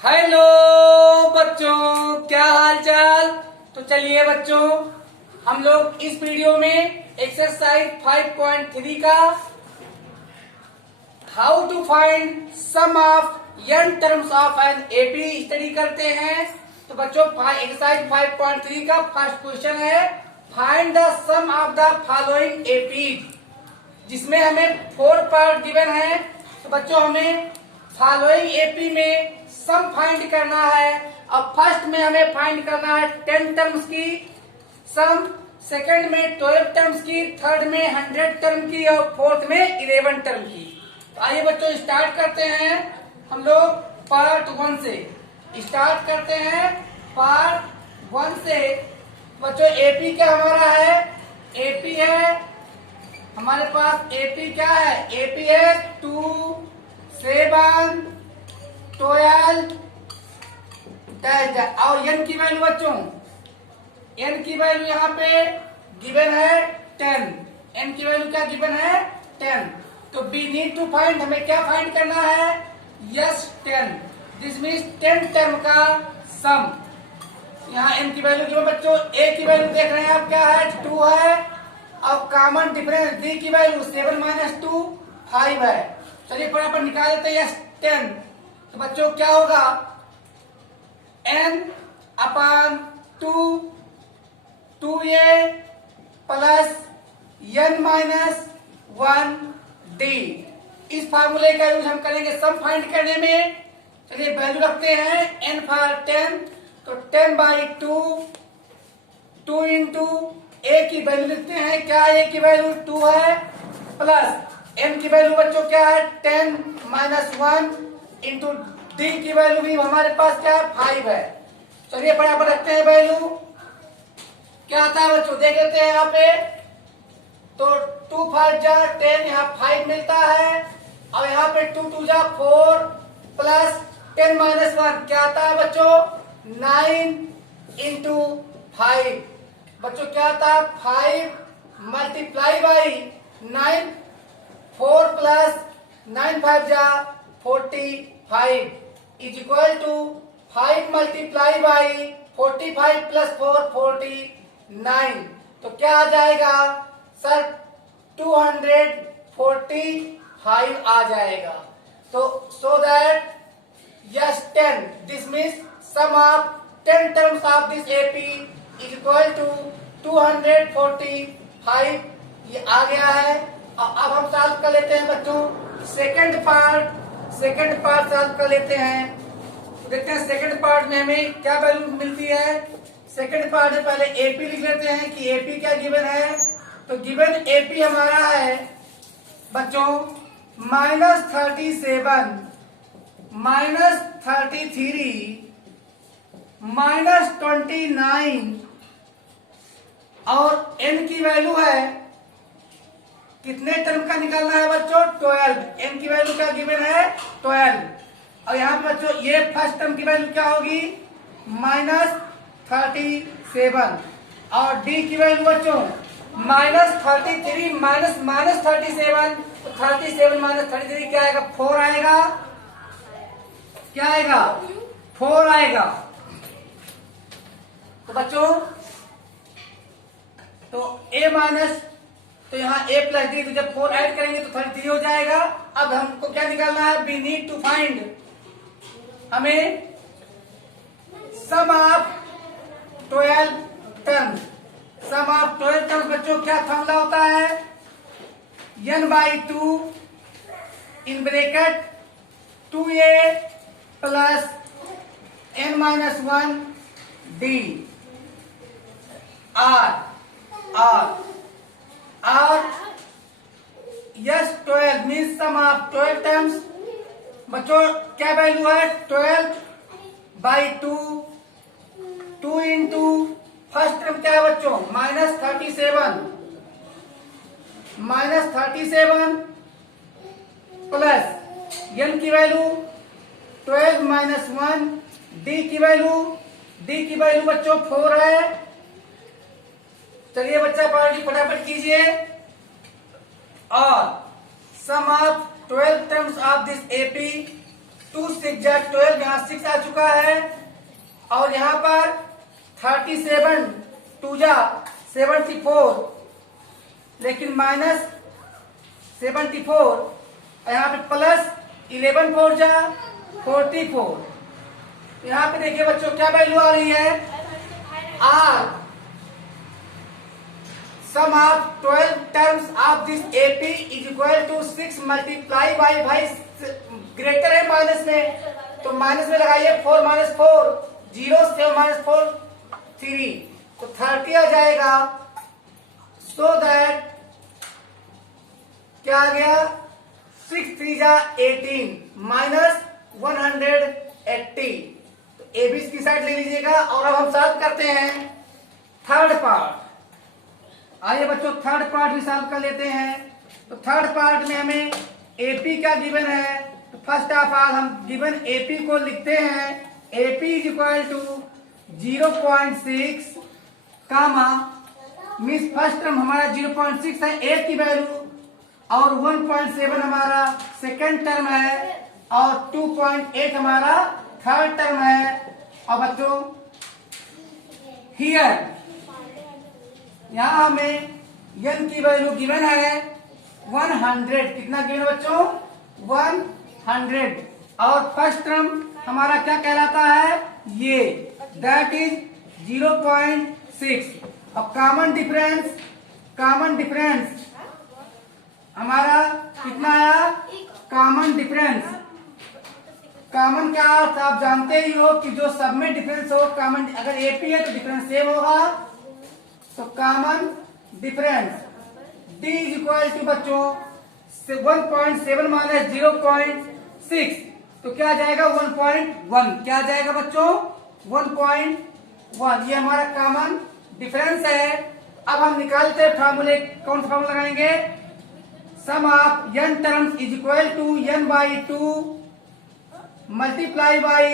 Hello बच्चों, क्या हाल चाल। तो चलिए बच्चों, हम लोग इस वीडियो में एक्सरसाइज 5.3 का how to find sum of n terms of an AP study करते हैं। तो बच्चों एक्सरसाइज 5.3 का फर्स्ट क्वेश्चन है find the sum of the following APs, जिसमें हमें 4 पार्ट गिवन है। तो बच्चों हमें फॉलोइंग एपी में सम फाइंड करना है। अब फर्स्ट में हमें फाइंड करना है 10 टर्म्स की सम, सेकंड में 12 टर्म्स की, थर्ड में 100 टर्म की और फोर्थ में 11 टर्म की। तो आइए बच्चों स्टार्ट करते हैं हम लोग पार्ट 1 से। स्टार्ट करते हैं पार्ट 1 से। बच्चों एपी क्या हमारा है? एपी है हमारे पास, एपी क्या है? एपी है 2, 7, 12 और एन की वैल्यू बच्चों, एन की वैल्यू यहाँ पे गिवन है 10। एन की वैल्यू क्या गिवन है? 10। तो वी नीड टू फाइंड, हमें क्या फाइंड करना है? यस 10। दिस मीन्स 10 टर्म का सम। यहाँ एन की वैल्यू गिवन बच्चों, ए की वैल्यू देख रहे हैं आप क्या है? 2 है और कॉमन डिफरेंस डी की वैल्यू 7 - 2 5 है। चलिए फटाफट निकाल देते हैं। यस 10। तो बच्चों क्या होगा? n अपान 2 2a plus n minus 1 d। इस फार्मूले का यूज हम करेंगे सम फाइंड करने में। चलिए वैल्यू रखते हैं n फॉर 10। तो 10/2 2 इंटू a की वैल्यू लिखते हैं, क्या a की वैल्यू 2 है, प्लस n की वैल्यू बच्चों क्या है? 10 - 1 इंटू डी की वैल्यू भी हमारे पास क्या है? 5 है। चलिए फटाफट रखते हैं वैल्यू, क्या आता है बच्चों देख लेते हैं यहाँ पे। तो 2 5 जा 10, यहाँ 5 मिलता है और यहाँ पे 2 2 जा 4 प्लस 10 - 1 क्या आता है बच्चों? 9 इंटू 5। बच्चों क्या आता है? 5 मल्टीप्लाई बाई 9, 4 प्लस 9 5 जा 45 is equal to 5 multiply by 45 plus 4 49। तो क्या आ जाएगा सर? 245 आ जाएगा। तो so that S 10, this means sum of 10 terms of this AP is equal to 245। ये आ गया है। अब हम सॉल्व कर लेते हैं बच्चों सेकंड पार्ट सॉल्व कर लेते हैं। देखते हैं सेकंड पार्ट में हमें क्या वैल्यू मिलती है। सेकंड पार्ट में पहले एपी लिख लेते हैं कि एपी क्या गिवन है। तो गिवन एपी हमारा है बच्चों -37 -33 -29 और n की वैल्यू है, कितने टर्म का निकालना है बच्चों? 12। n की वैल्यू क्या गिवन है? 12। और यहाँ पे बच्चों ये फर्स्ट टर्म की वैल्यू क्या होगी? -37 और d की वैल्यू बच्चों -33 -37। तो 37 - 33 क्या आएगा? 4 आएगा। क्या आएगा? 4 आएगा। तो बच्चों तो a माइनस, तो यहाँ a प्लस डी, तो जब 4 ऐड करेंगे तो 33 हो जाएगा। अब हमको क्या निकालना है? वी नीड टू फाइंड, हमें sum of 12 terms. Sum of 12 terms बच्चों क्या फॉर्मूला होता है? n/2 in bracket 2a plus n - 1 d और S 12 means sum of 12 terms. बच्चों क्या वैल्यू है? 12/2 2 इंटू फर्स्ट टर्म क्या है बच्चों? -37 प्लस n की वैल्यू 12 - 1 d की वैल्यू बच्चों 4 है। चलिए बच्चा पार्टी फटाफट कीजिए। और सम of 12 terms of this AP 2 6 जा 12, यहाँ 6 आ चुका है, और यहाँ पर 37 2 जा 74, लेकिन माइनस 74, यहाँ पे प्लस 11 4 जा 44। यहाँ पे देखिए बच्चों क्या वैल्यू आ रही है, or sum of 12 terms of this AP is equal to 6 multiply by, भाई ग्रेटर है माइनस में, तो माइनस में लगाइए 4 माइनस 4 0, 7 माइनस 4 3, तो 30 आ जाएगा। सो दैट क्या आ गया, 6 3 जा 18 माइनस 180, तो ए बी की साइड ले लीजिएगा। और अब हम सॉल्व करते हैं थर्ड पार्ट। आइए बच्चों थर्ड पार्ट भी सॉल्व कर लेते हैं। तो थर्ड पार्ट में हमें एपी का गिवन है, तो फर्स्ट ऑफ ऑल हम गिवन एपी को लिखते हैं, AP is equal to 0.6 comma means first term हमारा 0.6 है ए की वैल्यू, और 1.7 हमारा सेकेंड टर्म है, और 2.8 हमारा थर्ड टर्म है। और बच्चों हियर यहां हमें n की वैल्यू गिवन है 100, कितना गिवन बच्चों 100, और फर्स्ट टर्म हमारा क्या कहलाता है, ये दैट इज 0.6। अब कॉमन डिफरेंस हमारा कितना आया, कॉमन डिफरेंस, कॉमन का अर्थ आप जानते ही हो कि जो सब में डिफरेंस हो, कॉमन अगर एपी है तो डिफरेंस सेम होगा, तो common difference D is equal to बच्चों 1.7 माइनस 0.6, तो क्या आ जाएगा 1.1, क्या आ जाएगा बच्चों 1.1, ये हमारा कॉमन डिफरेंस है। अब हम निकालते हैं फार्मूले, कौन सा फार्मूला लगाएंगे, sum of n terms is equal to n by 2 multiply by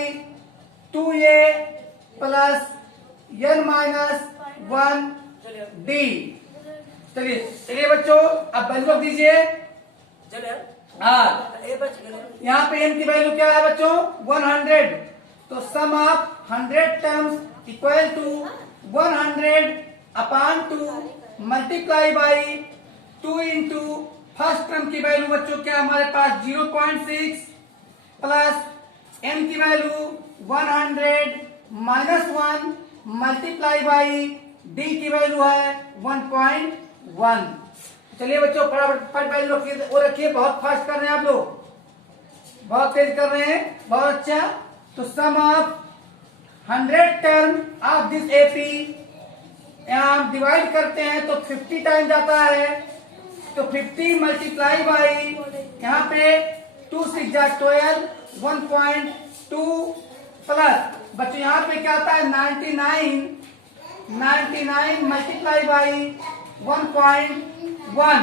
2a plus n minus 1 D. चलिए बच्चों अब वैल्यू रख दीजिए, यहाँ पे n की वैल्यू क्या है बच्चों 100, तो sum of 100 terms equal to 100 upon 2 multiply by 2 into first term की वैल्यू बच्चों क्या हमारे पास 0.6 प्लस n की value 100 minus 1 multiply by d की वैल्यू है 1.1। चलिए बच्चों फटाफट वैल्यू रखिए, वो रखिए, बहुत फास्ट कर रहे हैं आप लोग, बहुत तेज कर रहे हैं, बहुत अच्छा। तो sum of 100 term of this AP हम डिवाइड करते हैं तो 50 टाइम जाता है, तो 50 मल्टीप्लाई बाई यहाँ पे 2 6 जा 12 1.2 प्लस बच्चों यहाँ पे क्या आता है 99 मल्टीप्लाई बाई 1.1,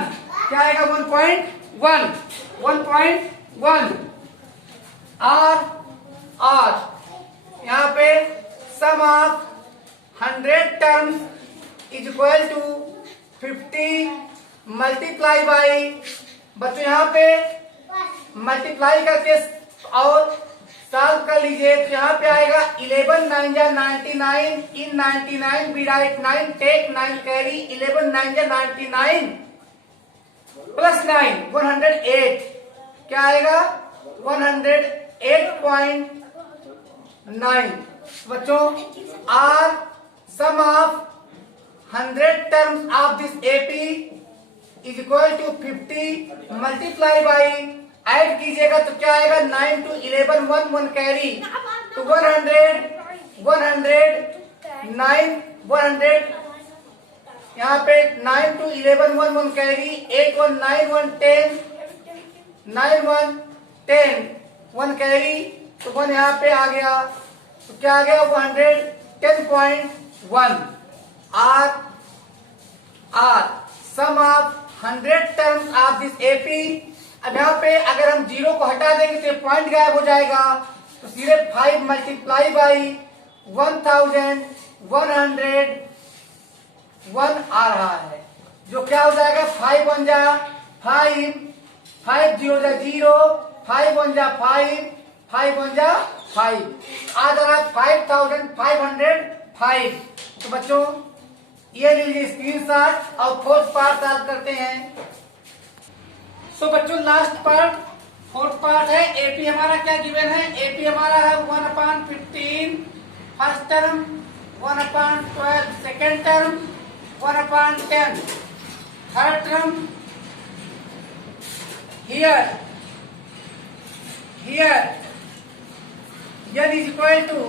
क्या आएगा 1.1 और यहाँ पे sum of 100 terms is equal to 50 multiply by बच्चों यहाँ पे मल्टीप्लाई करके और सॉल्व कर लीजिए, तो यहाँ पे आएगा 11 9 जा 99, इन 99 we write 9, टेक 9 कैरी, 11 9 जा 99 प्लस 9 108, क्या आएगा 108.9। बच्चों or sum of 100 terms of this AP is equal to 50 multiply by add कीजिएगा तो क्या आएगा 9 to 11 1 कैरी, तो 100 यहाँ पे 9 to 11 1 कैरी, 8 1 9 1 10 9 1 10 1 कैरी, तो 1 यहाँ पे आ गया, तो क्या आ गया 110.1 or sum of 100 terms of this AP. अब यहाँ पे अगर हम जीरो को हटा देंगे तो पॉइंट गायब हो जाएगा, तो सीधे 5 मल्टीप्लाई बाई 1101 आ रहा है, जो क्या हो जाएगा 5 1 जा 5 5 0 जा 0 5 1 जा 5 5 वन जा 5। आज अगर 5505, तो बच्चों ये लीजिए स्क्रीनशॉट और फोर्थ पार्ट सॉल्व करते हैं। सो बच्चों लास्ट पार्ट, फोर्थ पार्ट है। एपी हमारा क्या गिवन है? एपी हमारा है 1/15 first term, 1/12 second term, 1/10 third term. Here n is equal to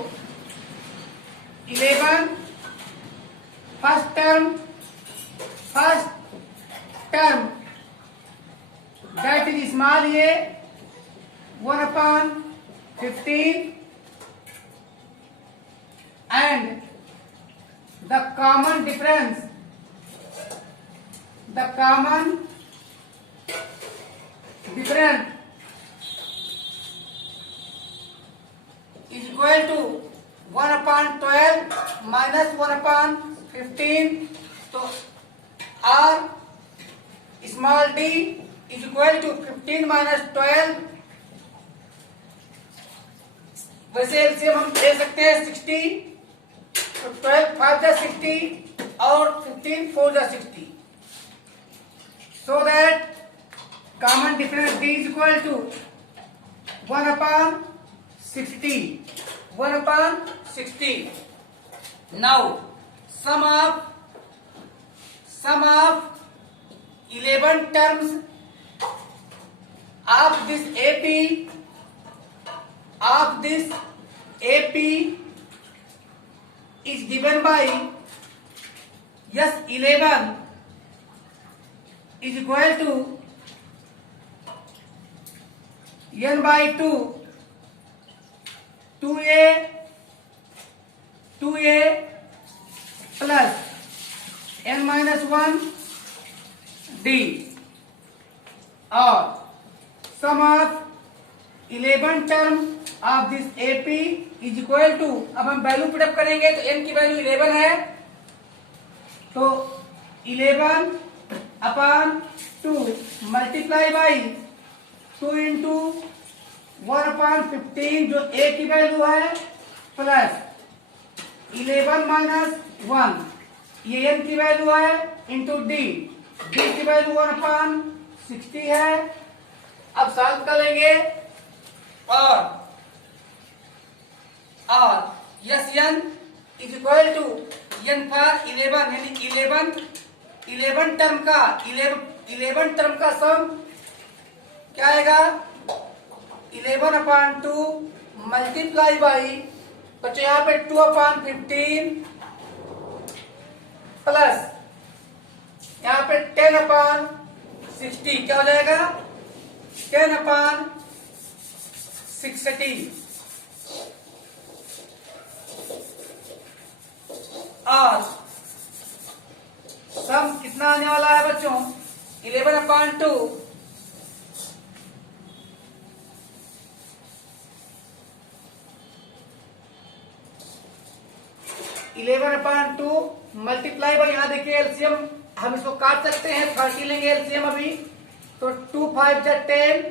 11 first term that is small a 1/15 and the common difference is equal to 1/12 minus 1/15, तो r small d is equal to 15 minus 12। वैसे LCM हम ले सकते हैं 60, तो 12 5 जा 60 और 15 4 जा 60, so that common difference d is equal to 1/60, 1/60। Now sum of 11 terms of this AP is given by S11 is equal to n by 2, 2a plus n minus 1 d, और sum of 11 term of this AP is equal to, अब हम value put up करेंगे तो n की value 11 है, तो 11/2 multiply by 2 into 1/15 जो a की वैल्यू है, प्लस 11 माइनस 1 ये n की वैल्यू है, इंटू d की वैल्यू 1/60 है। अब सॉल्व कर लेंगे और S n is equal to n for 11 यानी 11 टर्म का सम क्या आएगा? 11/2 मल्टीप्लाई बाई, बच्चों यहाँ पे 2/15 प्लस यहाँ पे 10/60 क्या हो जाएगा? 10/60। और सम कितना आने वाला है बच्चों? 11/2 11/2 मल्टीप्लाई बाई, यहाँ देखिए एलसीएम हम इसको काट सकते हैं, 30 लेंगे एलसीएम अभी, तो 2 5 जा 10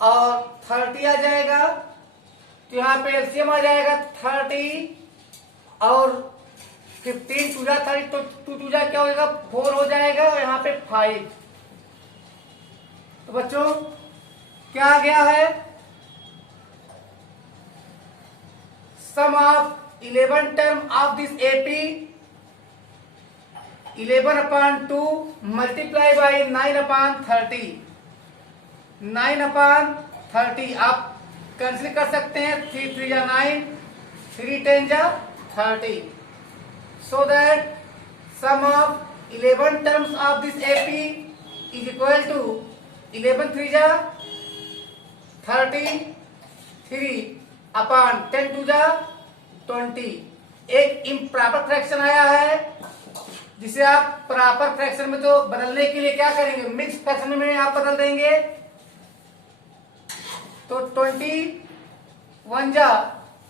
और 30 आ जाएगा, तो यहाँ पे एलसीएम आ जाएगा 30 और 15 2 जा 30, तो 2 2 जा क्या हो जाएगा? 4 हो जाएगा, और यहाँ पे 5। तो बच्चों क्या आ गया है? सम of 11 term of this AP 11/2 multiply by 9/30, 9/30 आप कैंसिल कर सकते हैं, 3 3 जा 9, 3 10 जा 30, so that sum of 11 terms of this AP is equal to 11 3 जा 33/10 2 जा 20। एक इम्प्रॉपर फ्रैक्शन आया है जिसे आप प्रॉपर फ्रैक्शन में तो बदलने के लिए क्या करेंगे? मिक्स फ्रैक्शन में आप बदल देंगे, तो 21 जा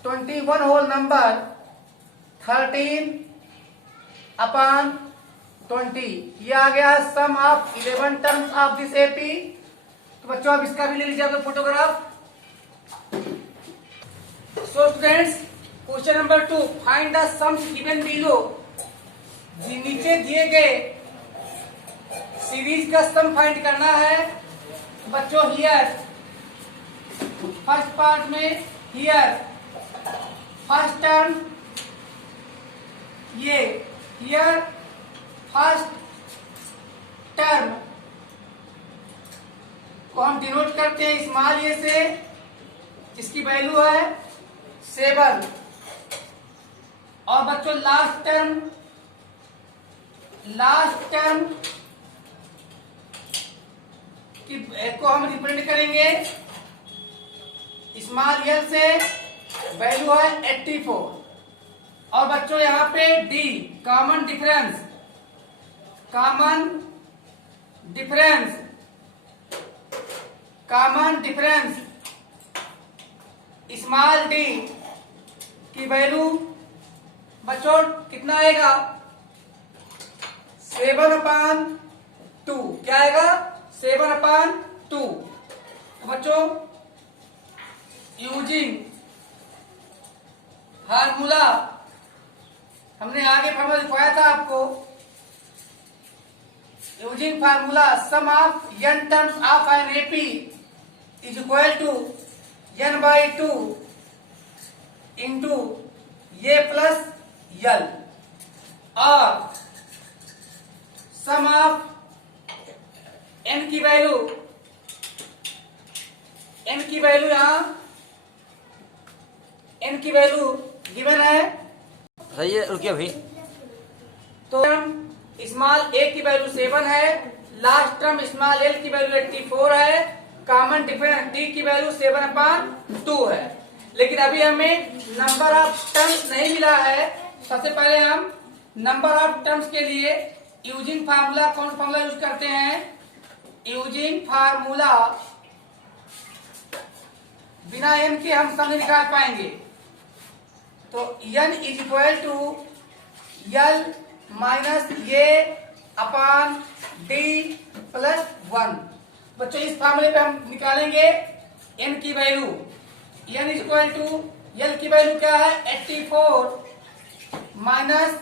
21 होल नंबर 13/20, ये आ गया sum of 11 terms of this AP. तो बच्चों आप इसका भी ले लीजिए photograph. Students, question number 2, find the sums given below. नीचे दिए गए सीरीज का सम फाइंड करना है बच्चों। हियर फर्स्ट पार्ट में, हियर फर्स्ट टर्म, ये हियर फर्स्ट टर्म को हम डिनोट करते हैं स्मॉल ए से, जिसकी वैल्यू है 7। और बच्चों लास्ट टर्म को हम रिप्रेजेंट करेंगे स्मॉल एल से, वैल्यू है 84। और बच्चों यहाँ पे D common difference small D की वैल्यू बच्चों कितना आएगा? 7/2। क्या आएगा? 7/2। बच्चों यूजिंग फार्मूला, हमने आगे फार्मूला दिखाया था आपको। Using formula sum of n terms of an AP is equal to n/2 into A plus L, और सम ऑफ n की वैल्यू यहां n की वैल्यू गिवन है। सही है, रुकिए भाई। तो स्मॉल a की वैल्यू 7 है, लास्ट टर्म स्मॉल l की वैल्यू 84 है, कॉमन डिफरेंस d की वैल्यू 7/2 है। लेकिन अभी हमें नंबर ऑफ टर्म्स नहीं मिला है। सबसे पहले हम नंबर ऑफ टर्म्स के लिए यूजिंग फार्मूला, कौन फार्मूला यूज करते हैं? यूजिंग फार्मूला बिना n के हम समझ निकाल पाएंगे। तो n is equal to L minus A upon D plus 1। बच्चों इस फार्मूले पे हम निकालेंगे n की वैल्यू। n is equal to L की वैल्यू क्या है? 84 माइनस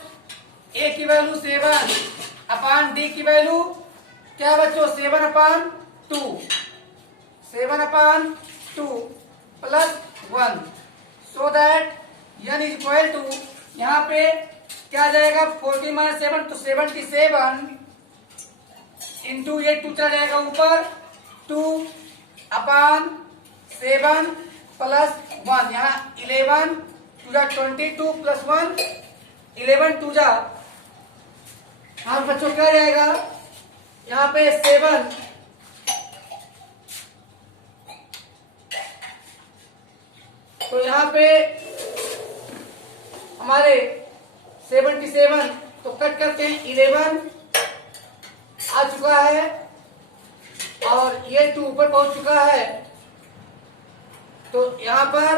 a की वैल्यू 7 अपान d की वैल्यू क्या बच्चों? 7/2 plus 1, so that n is equal to, यहाँ पे क्या आ जाएगा? 40 माइनस 7 तो 77 इंटू ये 2 चला जाएगा ऊपर, 2/7 प्लस 1, यहाँ 11 2 जा 22 प्लस 1 11 2 जा, हाँ बच्चों क्या जाएगा? यहाँ पे 7 तो यहाँ पे हमारे 77 तो कट करते हैं, 11 आ चुका है और ये 2 ऊपर पहुंच चुका है। तो यहाँ पर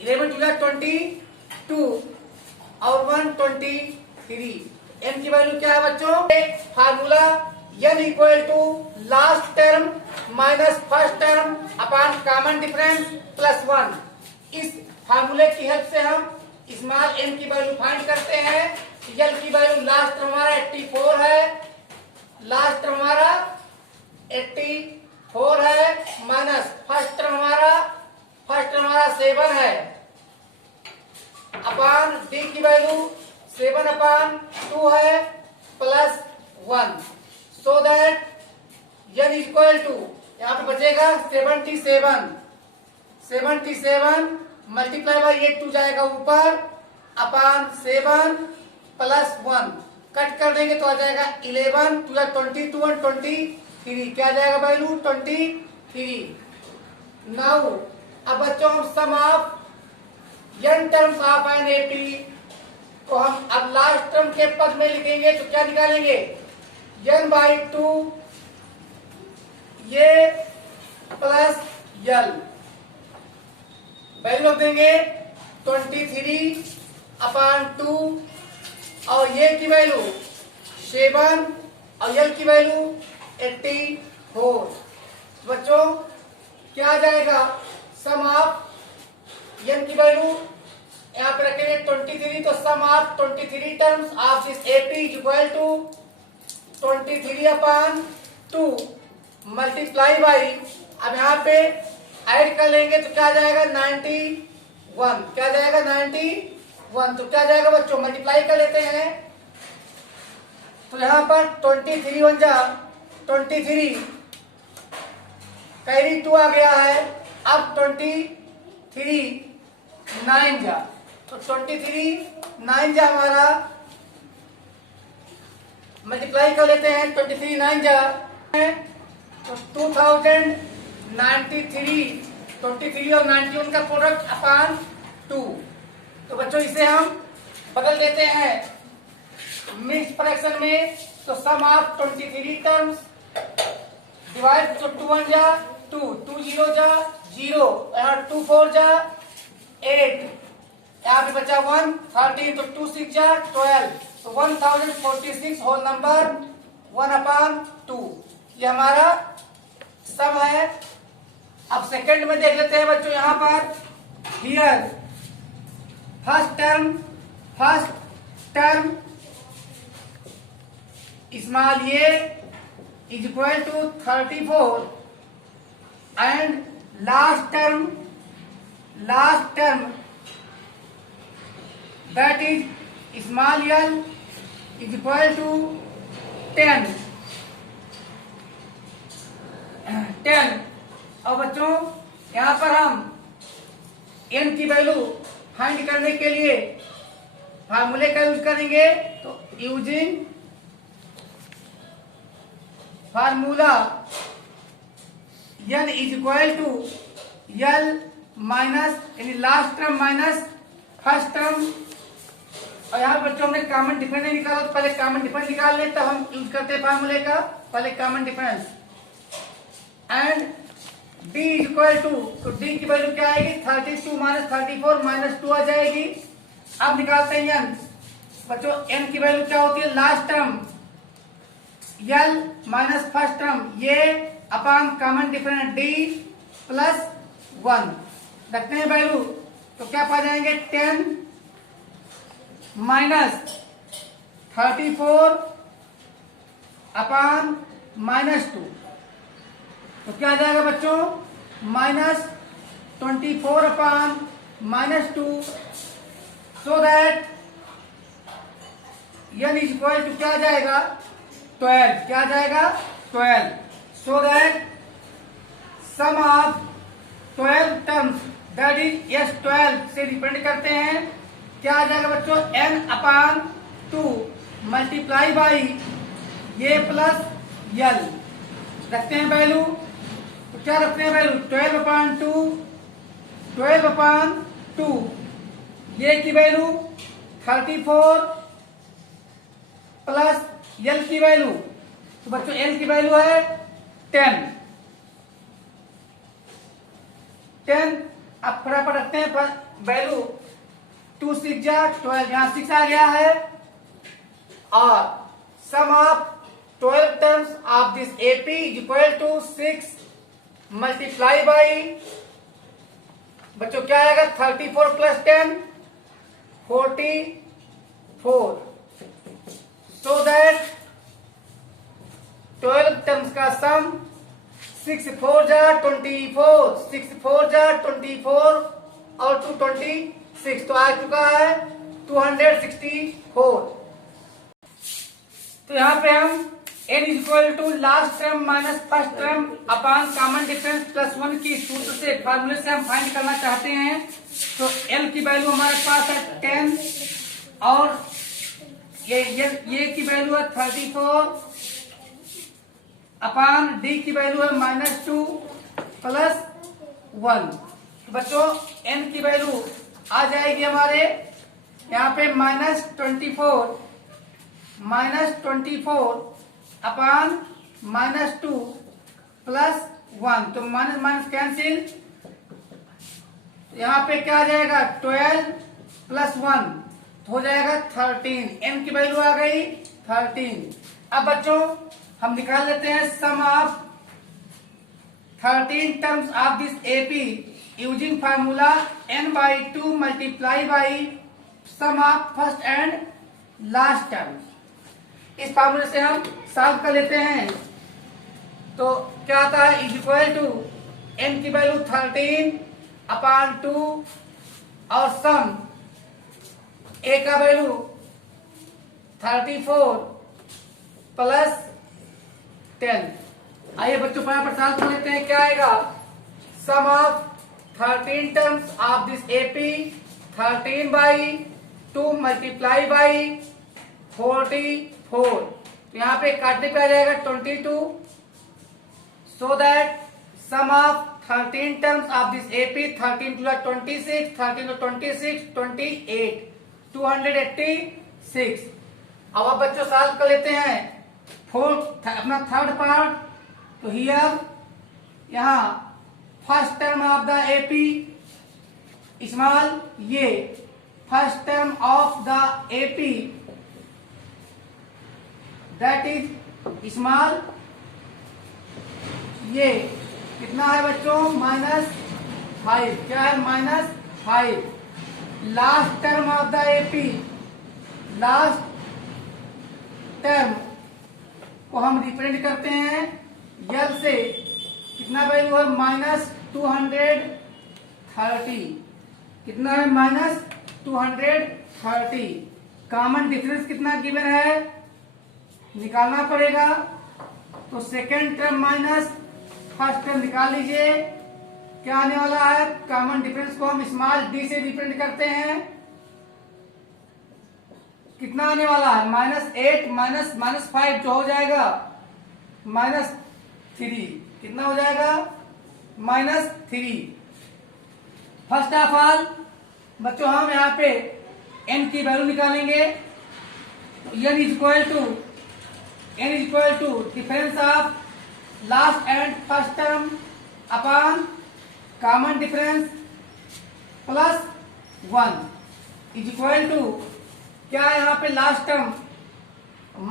11 2 22 और 123। n की वैल्यू क्या है बच्चों? Formula n equal to last term minus first term upon common difference plus 1। इस फार्मूले की हेल्प से हम स्मॉल n की वैल्यू फाइंड करते हैं। l की वैल्यू लास्ट टर्म हमारा 84 है, लास्ट टर्म हमारा 84 है, माइनस फर्स्ट टर्म हमारा 7 है, अपॉन d की वैल्यू 7/2 है plus 1, so that n is equal to, यहाँ पे बचेगा 77 मल्टीप्लाई बाय ये 2 जाएगा ऊपर, अपॉन 7 प्लस 1 कट कर देंगे तो आ जाएगा 11 2 22 और 23। क्या जाएगा वैल्यू? 23। नाउ अब बच्चों हम sum of n terms of an AP को हम अब लास्ट टर्म के पद में लिखेंगे तो क्या निकालेंगे? n/2 ये प्लस यल, वैल्यू रख देंगे 23/2 और ये की वैल्यू 7 और यल की वैल्यू 84। बच्चों क्या आ जाएगा? सम ऑफ की वैल्यू यहाँ पे रखेंगे 23, तो sum of 23 terms of this AP is equal to 23 upon 2 multiply by, अब यहाँ पे ऐड कर लेंगे तो क्या जाएगा 91, क्या जाएगा 91, तो क्या जाएगा बच्चों मल्टीप्लाई कर लेते हैं, तो यहाँ पर 23 बन जा 23 कैरी 2 आ गया है, अब 23 9 जा, तो 23 9 जा हमारा मल्टीप्लाई कर लेते हैं, 23 9 जा तो 2093, 23 और 91 का प्रोडक्ट अपॉन 2, तो बच्चों इसे हम बदल देते हैं मिक्स फ्रैक्शन में, तो सम ऑफ 23 टर्म्स डिवाइड, तो 2 1 जा 2, 2 0 जा 0, यहाँ 2 4 जा 8, यहाँ पे बचा 1 13, तो 2 6 जा 12, तो 1046 होल नंबर 1 अपॉन 2, ये हमारा सम है। अब सेकंड में देख लेते हैं बच्चों, यहाँ पर here first term small A is equal to 34 and last term that is small L is equal to 10। और बच्चों यहाँ पर हम n की वैल्यू फाइंड करने के लिए फार्मूले का यूज करेंगे, तो using formula n is equal to l minus यानी last term minus first term, और यहाँ बच्चों हमने कॉमन डिफरेंस नहीं निकाला, तो पहले कॉमन डिफरेंस निकाल ले, तब हम यूज करते हैं फार्मूले का, पहले common difference and d is equal to, तो d की वैल्यू क्या आएगी 32 माइनस 34 माइनस 2 आ जाएगी। अब निकालते हैं n, बच्चों n की वैल्यू क्या होती है last term l minus first term, ये upon common difference d plus 1 रखते हैं वैल्यू, तो क्या पा जाएंगे 10 माइनस 34 अपॉन माइनस 2, तो क्या आ जाएगा बच्चों minus 24 upon minus 2, so that n is equal to क्या आ जाएगा 12, क्या आ जाएगा 12, so that sum of 12 terms that is S 12 से डिपेंड करते हैं, क्या आ जाएगा बच्चों n अपॉन 2 मल्टीप्लाई बाई ये प्लस l, रखते हैं वैल्यू, तो क्या रखते हैं वैल्यू 12 अपॉन 2 ये की वैल्यू 34 प्लस l की वैल्यू, तो बच्चों l की वैल्यू है 10। अब फटाफट रखते हैं वैल्यू 2 6 जा 12, यहाँ 6 आ गया है, और सम of 12 terms of this AP is equal to 6 multiply by, बच्चों क्या आएगा 34 प्लस 10 44, सो दैट 12 टर्म्स का सम 6 4 जा 24, 6 4 जा 24 और 2 26, तो आ चुका है 264। तो यहाँ पे हम n is equal to last term minus first term upon common difference plus 1 की सूत्र से फार्मूले से हम फाइंड करना चाहते हैं, तो l की वैल्यू हमारे पास है 10 और ये की वैल्यू है 34 अपॉन d की वैल्यू है माइनस 2 प्लस 1, बच्चों n की वैल्यू आ जाएगी हमारे यहाँ पे माइनस 24 अपॉन माइनस 2 प्लस 1, तो माइनस माइनस कैंसिल, यहाँ पे क्या आ जाएगा 12 प्लस 1 हो जाएगा 13, n की वैल्यू आ गई 13। अब बच्चों हम निकाल लेते हैं sum of 13 terms of this AP using formula n/2 multiply by sum of first and last term. इस फार्मूले से हम सॉल्व कर लेते हैं। तो क्या आता है, इज इक्वल टू n की वैल्यू 13/2 और सम a का वैल्यू 34 प्लस 10। आइए बच्चों फटाफट सॉल्व कर लेते हैं। क्या आएगा, sum of 13 terms of this AP 13/2 multiply by 44। तो यहाँ पे काटने पे आ जाएगा 22। So that sum of 13 terms of this AP 13 to 26, 13 to 26, 28, 286। अब बच्चों सॉल्व कर लेते हैं अपना थर्ड पार्ट। तो हियर यहाँ first term of the AP small, ये first term of the AP that is small, ये कितना है बच्चों, -5। क्या है, -5। Last term of the AP, last term को हम रिप्रेजेंट करते हैं यल से। कितना वैल्यू है, -230। कितना है, -230। कॉमन डिफरेंस कितना गिवन है, निकालना पड़ेगा। तो second term minus first term निकाल लीजिए। क्या आने वाला है, कॉमन डिफरेंस को हम स्मॉल डी से रिप्रेजेंट करते हैं। कितना आने वाला है, -8 -5 जो हो जाएगा -3। कितना हो जाएगा, -3। फर्स्ट ऑफ ऑल बच्चों हम यहाँ पे n की वैल्यू निकालेंगे। n is equal to difference of last and first term upon common difference plus 1 is equal to, क्या है यहाँ पे लास्ट टर्म,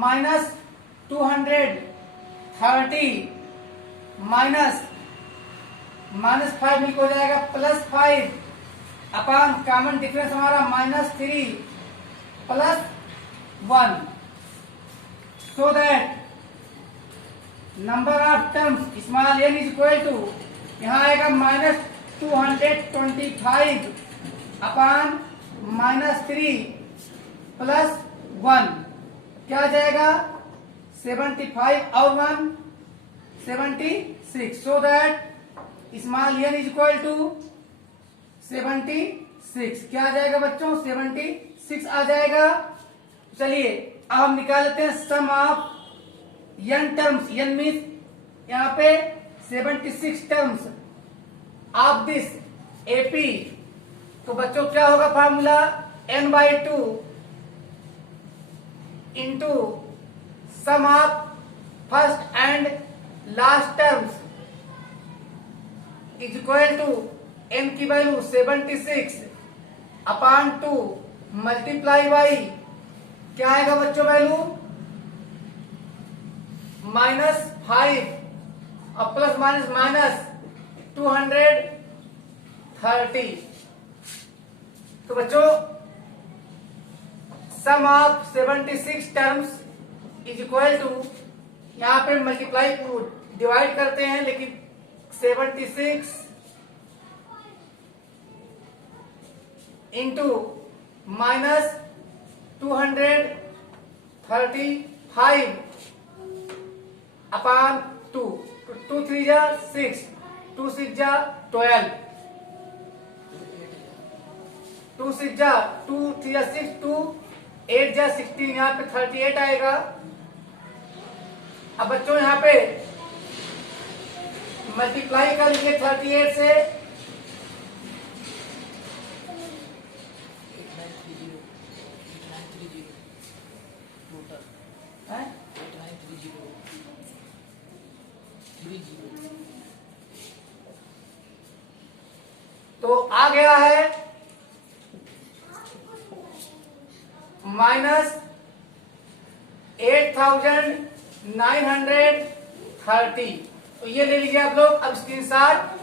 -230 -5 मिल हो जाएगा +5 अपॉन कॉमन डिफरेंस हमारा -3 plus 1। So that number of terms small n is equal to, यहाँ आएगा -225 upon -3 plus 1। क्या आ जाएगा, 75 और 1 76। So that small n is equal to 76। क्या आ जाएगा बच्चों, 76 आ जाएगा। चलिए अब हम निकाल लेते हैं sum of n terms. n means यहाँ पे 76 टर्म्स ऑफ दिस एपी। तो बच्चों क्या होगा formula, n/2 into sum of first and last terms is equal to n की वैल्यू 76 अपॉन 2 मल्टीप्लाई बाई, क्या आएगा बच्चों वैल्यू, -5 और प्लस माइनस -230। तो बच्चों sum of 76 terms is equal to, यहाँ पे मल्टीप्लाई डिवाइड करते हैं लेकिन 76 इंटू -235 अपॉन 2, 2 3 जा 6, 2 6 जा 12, 2 6 जा 2 3 जा 6, 2 8 जा 16, यहाँ पे 38 आएगा। अब बच्चों यहाँ पे मल्टीप्लाई कर लीजिए 38 से, तो आ गया है -8930। तो ये ले लीजिए आप लोग अब स्क्रीनशॉट।